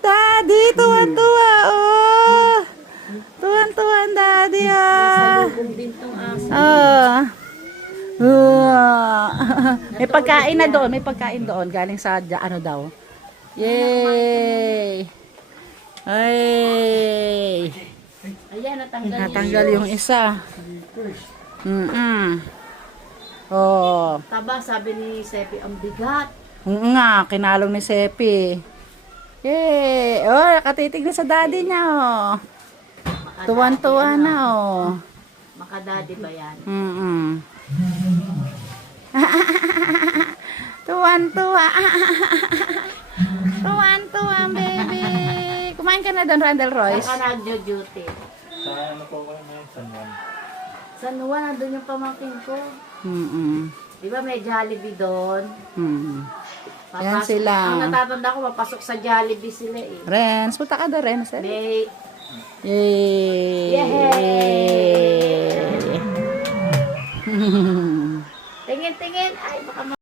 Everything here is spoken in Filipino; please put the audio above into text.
Daddy, tuwan-tuwa, oh. Tuwan-tuwa ang daddy, ah. Salubong din tong aso. Ah. May pagkain na doon, may pagkain doon. Galing sa, ano daw. Yay! Ay! Ayan, natanggal. Natanggal yung isa. Oh. Taba, sabi ni Sepi, ang bigat. Oo nga, kinalong ni Sepi. Yay! Oh, nakatitig na sa daddy niya, oh. Tuwan-tuwa na, oh. Makadadi ba yan? Tuwan-tuwa. Tuwan-tuwa, baby. Kumain ka na doon, Randall Royce? Saan ka nagjo-duty? Sa ano po ko ngayon? San Juan. San Juan, nandun yung pamangkin ko. Di ba may Jollibee doon? Yan sila. Ang natatanda ko, mapasok sa Jollibee sila eh. Renz, punta ka doon, Renz. May... Yay! Yay! Tingin-tingin. Ay, baka